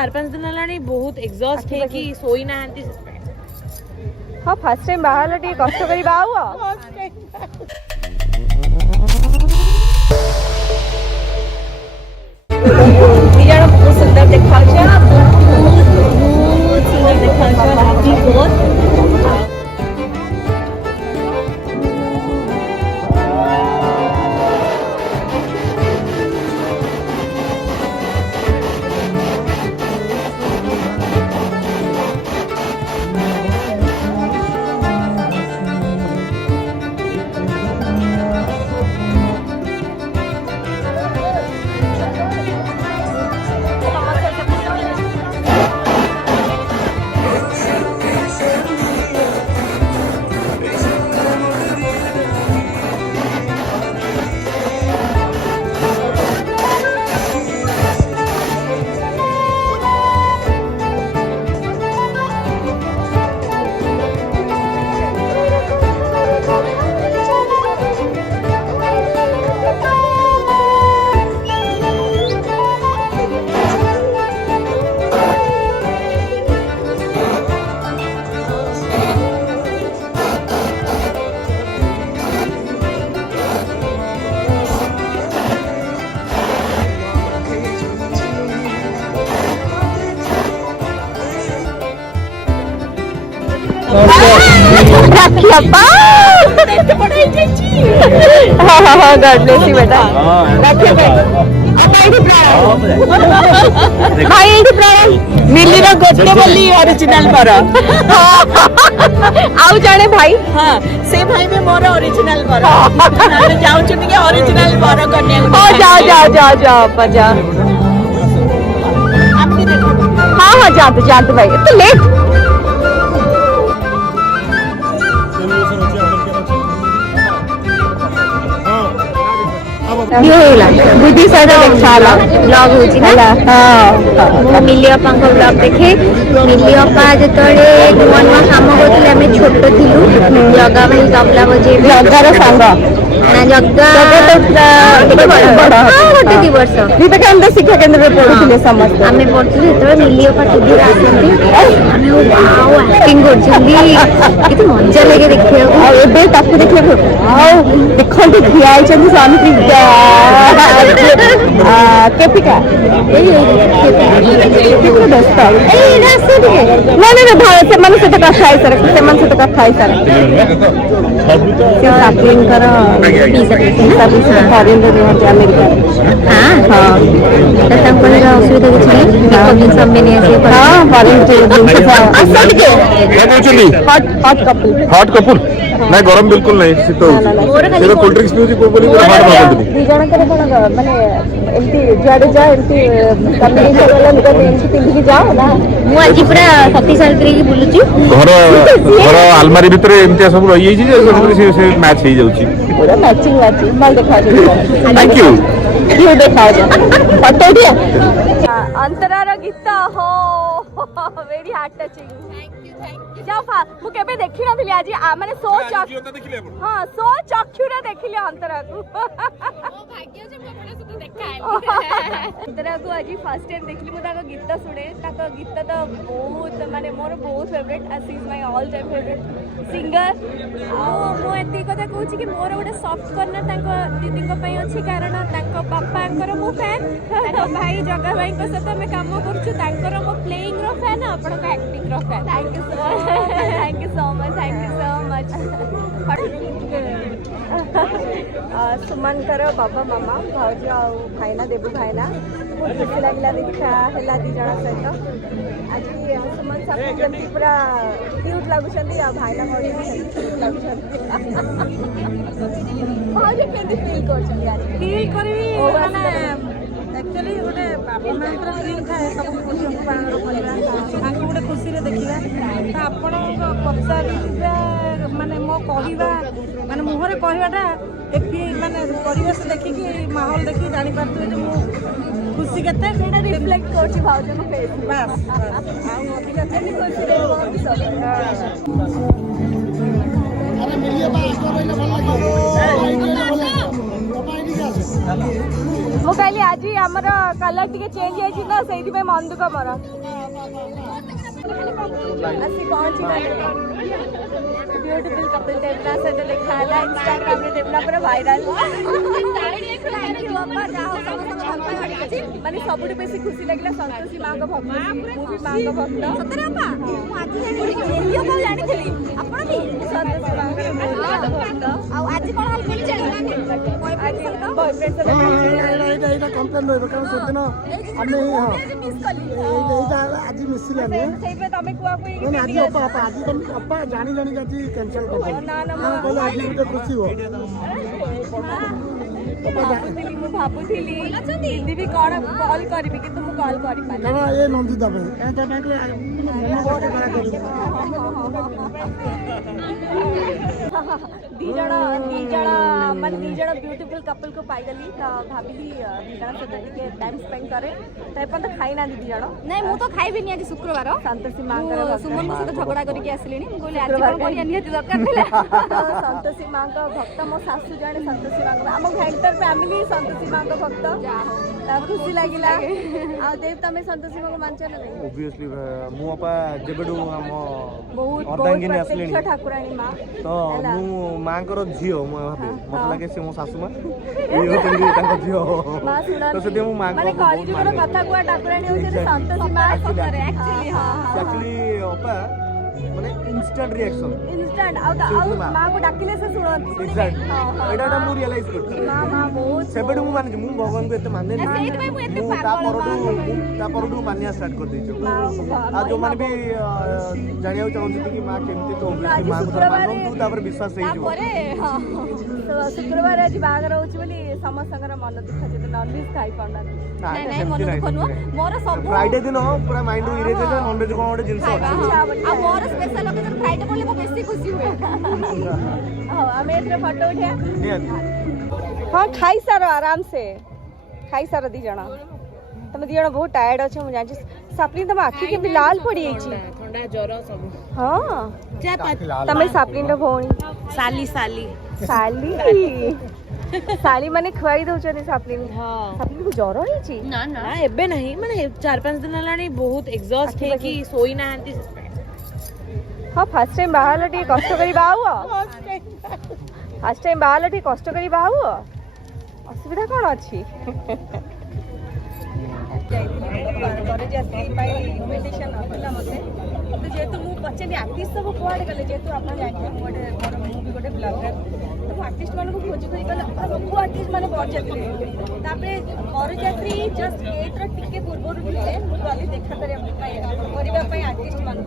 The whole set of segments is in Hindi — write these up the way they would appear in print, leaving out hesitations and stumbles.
4-5 दिन हेलानी बहुत एग्जॉस्ट है कि सोई ना हंती। हां फर्स्ट टाइम बाहर टी कष्ट करी बाऊ दिजण बहुत सुंदर देखा छै, बहुत सुंदर देखा छै बहुत। मिली गोटे बोली ओरिजिनल मोर आउ जाने भाई। हाँ से भाई भी मोर ओरिजिनल मोर जाऊँ के ओरिजिनल मोर कन्या। जाओ जाओ जाओ जाओ जाओ। हाँ हाँ जाते भाई तो लेट बुद्धि सहित देखा ब्लॉग हो मिली अपा ब्लॉग देखे। मिली अपा जो नुआ नुआ कम करते आम छोट थिलु जगा भाई तबला बजे जगार सांग ना जगा गोटे 2 वर्ष विवेकानंद शिक्षा केन्द्र पढ़ुले समस्त आम पढ़ुलु जो मिली अपा टीवी आसती एक्टिंग कर मजा लगे देखा देखिए देखते ठिया स्वामी केपिका हॉट कपूर ना गरम बिल्कुल नहीं शीत होची कोल्ड ड्रिंक्स पिउची बोली हार्ड भाबंतनी दिजण करे कोन माने एमती जुआडे जा एमती कम्युनिकेशन वाला लुगा एमती पिंदी जाओ ना मु आज पूरा शक्तिशाली की बुलुची घर अलमारी भीतर एमती सब रही जाई से मैच हो जाउची पूरा मैचिंग माल देखा जाय। थैंक यू क्यों देखा जा फोटो दिया अंतरार गीत हो very heart touching. Thank you जाओ मु केबे देखि नथिली आज माने सो हां सो चक्षुरे देखिले अंतरा को ओ भाग्य जे मोपडा सतो देखाइली अंतरा को आज फर्स्ट टाइम देखली मु ताको गीत सुने ताको गीत तो बहुत माने मोर बहुत favourite as is my all time favourite singer आ मु एती कथा कहूची कि मोर गोटे सॉफ्ट कॉर्नर ताको दीदी को पई अछि कारण ताको पापांकर मु फैन ताको भाई जगा भाई को साथ में काम करछु तांकर मु प्लेइंग रो फैन आपण को एक्टिंग रो fan. Thank you so much Suman करो बाबा मामा भाज भाईना देबू भाईना बहुत खुशी लगे देखा है दिजण सहित आज सुमन साहब जमी पूरा क्यूट लगुच भाईना भाज के फिल कर एक्चुअली गोटे बापा माँ ड्रीम थाए सब झील बाहर गोटे खुशी देखा आपण पचार माने मो कहवा माने मुहरे कहवाटा माने परिवेश देखिकी माहौल देखिए जानी पार्थे जो खुशी केते रिफ्लेक्ट करछि भाउजन फेस बस आ अधिका थेनी खुशी रे अरे मिलिए बा आको रहिले भल लागे ମୁଁ କହିଲି ଆଜି ଆମର କଲର ଟିକେ ଚେଞ୍ଜ ହେଇଛି ନା ସେଇଥିପାଇଁ ମନ ଦୁଃଖ ମୋର ଆସି ପହଞ୍ଚିଗଲେ ब्यूटीफुल कपल देवना सहित लिखा है इंस्टाग्राम रे देवना पूरा वायरल माने सबुठ बेसी खुशी लगला संतोषी मां को भक्त मु भी मां को भक्त सतरे अपा मु आज एलियो को जानि थली आपण भी संतोषी मां को भक्त आ आज कोन हाल बोली जानि बॉयफ्रेंड से एटा कंप्लेन होइबो कारण सदिन आमे हां मिस कली एटा आज मिसिला ने सेई पे तमे कुआ कोई ना आज अपा आज तुम अपा जानी जानी आज कैंसिल कर दो ना ना बोले आज तो खुशी हो भाବୁଥିଲି हिंदी भी कौन कॉल करी किंतु मु कॉल करी पानी ना ये नंदिता भाई एटा बैंक बहुत बड़ा करी दी जण माने दी जण ब्यूटीफुल कपल को पाइगली तो भाबिली दी जण सहित टिके टाइम स्पेंड करे तो एपन तो खाई ना दी जण नहीं मु तो खाइबी नि आज शुक्रवार संतोषी मांकर सुमन को सहित झगड़ा करके आसलिनी मु कहली आज कोन कोन नियति दरकार थिला संतोषी मां का भक्त मो सासु जाने संतोषी मां का हम घंटर फैमिली संतोषी मां का भक्त ता खुशी लागिला आ देव तमे संतोषी मां को मानछ ना ऑब्वियसली मु अपा जेबडू हम बहुत अर्धांगिनी आसलेनी प्रत्यक्ष ठाकुराणी मां तो मु मांकर झियो मु भाबे मत लागे से मो सासु मां ये होतली ताको झियो मां सुना तो सेते मु मां माने कॉलेज रो कथा कुआ ठाकुराणी होছে संतोषी मां सତରେ एक्चुअली हां एक्चुअली अपा माने इंस्टेंट रिएक्शन इंस्टेंट आ मां को डाकिले से सुनत एग्जैक्ट एटा मु रियलाइज करछि मां बहुत सेबडू मु माने मु भगवान को एते माने नहीं सेइतमे मु एते ता परडू मानिया स्टार्ट कर दैछु आ जो माने भी जानिया चाहूँ कि मां केमती तो मां को मानू तापर विश्वास हे जो तापरे हां शुक्रवार आज बागर होछि बोली समस्तकर मन दुख जे नॉनवेज खाई पड़ना नहीं नहीं मन दुख नु मोर सब फ्राइडे दिन पूरा माइंड इरेज है नॉनवेज को गोटे जिंस आ मोर स्पेशल ओकेजन फ्राइडे बोले मु बेसी खुशी हुए हां हमें एते फोटो उठा हां खाई सारो आराम से खाई सारो दी जणा तुम दी जणा बहुत टायर्ड अछि मु जानि सापली तम आखी के लाल पड़ी आइछि ठंडा ज्वर सब हां तमे सापली रो भौणी साली साली साली साली माने खुआई दउछनी सापली हां सापली को ज्वर होइछि ना ना एबे नहीं माने 4-5 दिन लानी बहुत एग्जॉस्ट है कि सोई ना हंती हाँ फर्स्ट टाइम बाहर टी कष्ट करी बाहु फर्स्ट टाइम बाहर टी कष्ट करी बाहु असुविधा कौन अच्छी इनविटेशन आसला मते तो जेतु मु पछे आर्टिस्ट सब कुआडे गले जेतु आपन जानते गोटे मु भी गोटे ब्लॉगर तो आर्टिस्ट मान को खोज करी गले सब आर्टिस्ट माने बरजात्री तापरे बरजात्री जस्ट गेट रा टिके पूर्व रुले गली देखा करबा पई आर्टिस्ट मान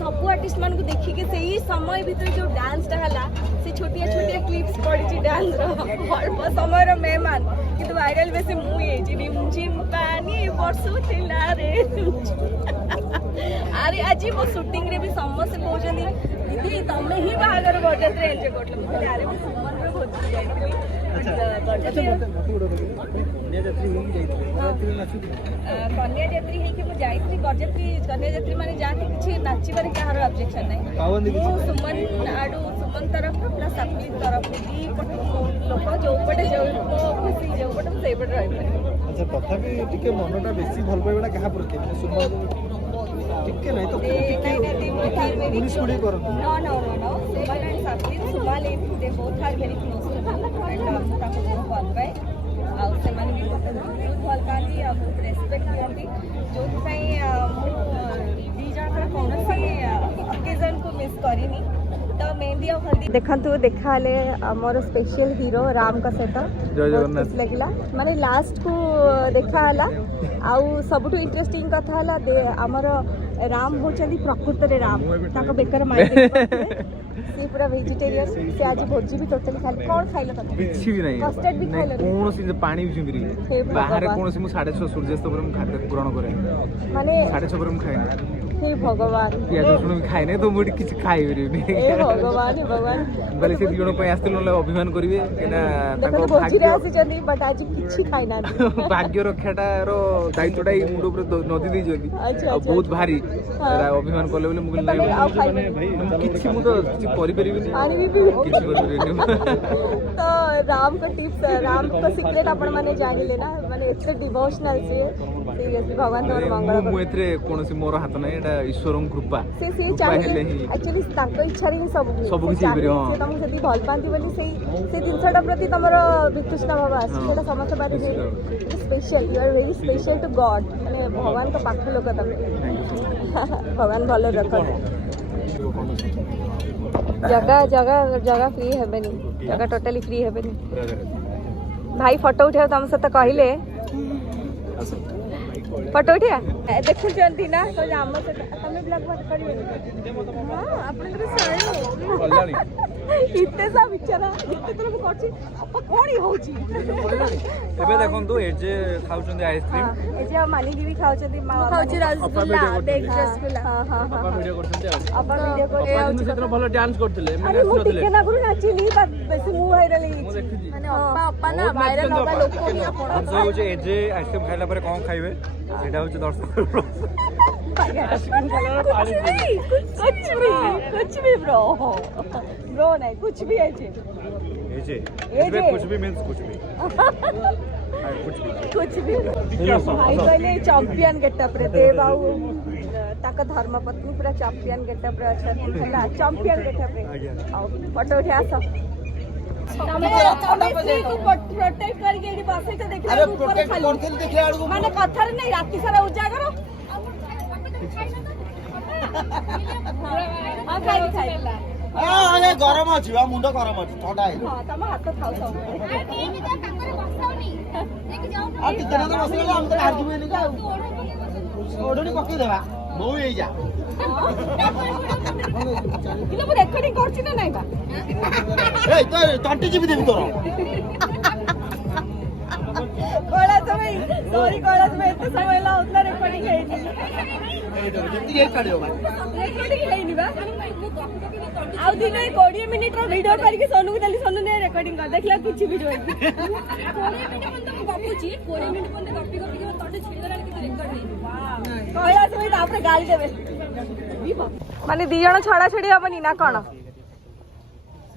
सब आर्टिस्ट मान को देखि के सही समय भीतर जो डांस टा हला से छोटिया छोटिया क्लिप्स पड़ी छी डांस रो अल्प समय रो मेहमान किंतु वायरल बेसी मु ये जी मुझी पानी वर्षो थिला रे अरे आज वो शूटिंग रे भी समस्त कहउछनी दीदी तमे ही बागर बरजात्री एंजॉय करलो अरे मु सुमन रो भोज जाई कन्या जात्री है कि मु जाईथि बरजात्री कन्या जात्री माने जाती किछि नाचिबार कहार ऑब्जेक्शन नै सुमन आडू सुमन तरफ प्लस अपनी तरफ दी लोक जो पटे जो खुशी जो पटे से पटे रहबे अच्छा तथापि टिके मनटा बेसी भल पाइबा कहा प्रति सुमन टिके नहीं तो टिके 19 20 करो no no no no Suman and साथी सुमाले they both are very close too and ताको बहुत पाए आ से माने भी बहुत भल काली आ बहुत रेस्पेक्ट करती जो पई दी जण कोनसी ओकेजन को मिस करिनी तो मेहंदी और हल्दी देखंतु देखाले हमर स्पेशल हीरो राम का सेट जय जगन्नाथ लगला माने लास्ट को देखा हला आउ सबटु इंटरेस्टिंग कथा हला दे हमर राम होचली प्रकृत रे राम ताको बेकर माइंड से पूरा वेजिटेरियन से आज भोजी भी टोटली खाली कोन खाइलो तमे किछि भी नहीं कस्टर्ड भी खाइलो कोन से पानी भी चुंगरी बाहर कोन से मु 6:30 सूर्यास्त पर मु खाते पूर्ण करे माने 6:30 पर मु खाइना हे भगवान पियाज रसुण भी खाए नहीं तो मुझे किसी खाई परिबनी हे भगवान हे भगवान बोले से दिजण पे आस्ते नले अभिमान करिवे केना देखो ताको भोजी रे भाग्य आसी जनी बट आज किछि खाइ ना भाग्य रक्षाटा रो दायित्वटा ई मुंड ऊपर नदी दै जंदी अच्छा, आ अच्छा। बहुत भारी एरा अभिमान करले बोले मुगल तमे आउ खाइ किछि मु तो किछि करि परिबनी पानी भी किछि करि परिबनी तो राम को टिप्स राम को सीक्रेट आपण माने जानिले ना माने एते डिवोशनल से सीरियसली भगवान तोर मंगल मु एथरे कोनोसी मोर हाथ नै एटा ईश्वरन कृपा से कृपा चाहिए हेले ही एक्चुअली ताको इच्छा रे सब ସବୁ କିଛି ହେଇପାରିବ, ହଁ। से तुम जदी भल पांती बोली से जिनसटा प्रति तमरो वितुष्णा भाव आसी सेटा समस्त बारे special you are very special to God माने भगवान को पाख लोक तमे भगवान भलो रखो जगह जगह जगह फ्री हेबेनी जगह टोटली फ्री हेबेनी भाई फोटो उठाओ तुम से तो कहले फोटो उठिया देखु जंती ना तो आम से तमे ब्लॉग बात करिवे हां आपण तो सारे कल्याणी इते सब इच्छा इते तो को करछि अपा कोणी होउची एबे देखंतु ए जे खाउचंदी आइसक्रीम ए जे मानी दीदी खाउचंदी खाउची रसगुल्ला देख रसगुल्ला हां हां हां वीडियो करछंती अपा वीडियो को सेत्र भलो डांस करथिले अरे मु टिके ना गुरु नाचिली बेसी मु वायरल देखिछि। माने अपा अपा ना वायरल होबा लोक भी आपण जो हो जे ए जे आइसक्रीम खाइला पर कोन खाइबे सेटा हो जे दर्शक कुछ भी ब्रो ब्रो नहीं कुछ भी है जी ए जे ए जे कुछ भी मींस कुछ भी कुछ भी भाई कहले चैंपियन गेटअप रे देव आउ ताक धर्मपत्नी पूरा चैंपियन गेटअप रे अछती हला चैंपियन गेटअप रे आउ फोटो उठा आस प्रोटेक्ट करके एडी बसे तो देखला ऊपर खाली माने कथार नहीं राती सारा उजागर हां खाई गरम अछि मुंड गरम अछि ठंडा है हां तम हाथ खाऊ सब आ टिके ना बसले हम तो हार जिबेनी का ओडोनी पक्की देबा बहु हे जा किलो रेकॉर्डिंग करछि ना नाही बा ए तो तंटी जिबी देबी तोर कोळा समय सॉरी कोळा समय एते समय ला उतला रेकॉर्डिंग हेनी जति हे काढियो बा रेकॉर्डिंग हेनी बा आउ दिन 20 मिनिट रो वीडियो करके सोनू को दली सोनू ने रेकॉर्डिंग कर देखला कुछ भी जोई 20 मिनिट बंद को गपुची 20 मिनिट बंद गपी गपी के तोटे छिड़ला के रेकॉर्ड नहीं वाह कोळा समय तापरे गाली देबे माने दी जण छडा छडी हबनी ना कोन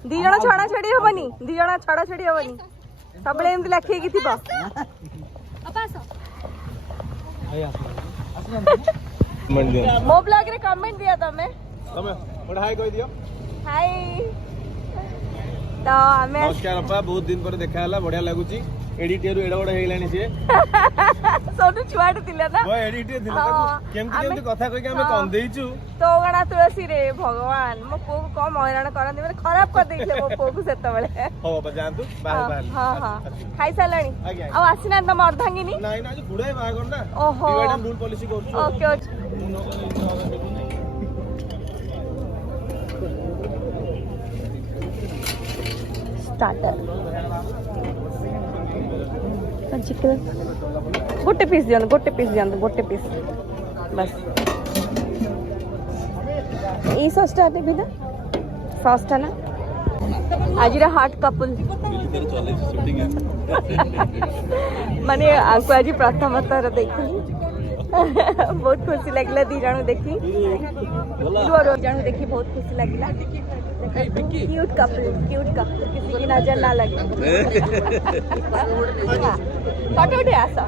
दी जण छडा छडी हबनी दी जण छडा छडी हबनी सबले एमति लखे की थिबा मो ब्लॉग रे कमेंट दिया तमे बड़ा हाय कहि दियो हाय तो हमें नमस्कार अपा बहुत दिन पर देखा हला बढ़िया लागुची एडिटर एडा बड़ हेलानी से सोनू छुआटे थिले ना वो एडिटर दिला केमति केमति कथा कहि के हम कम देइछु तो गणा तुलसी रे भगवान मो पो को कम हैरान करंदी माने खराब कर देखे मो पो को सेतबेले हो बा जानतु बाहर बाहर हां हां खाई सालणी आज्ञा। आ आसीना तम अर्धांगिनी नाही ना गुडाय बागर ना ओहो डिवाइड रूल पॉलिसी करछु ओके ओके स्टार्टर चिकन गोटे पीस दियन गोटे पीस बस ए सॉसटा देबी ना सॉसटा ना आज हार्ट कपल माने आंको आज प्रथम थर देखी बहुत खुशी लगला दी जण देखी जण देखी बहुत खुशी लगला क्यूट कपल किसी की नजर ना लगे फोटो उठे आसा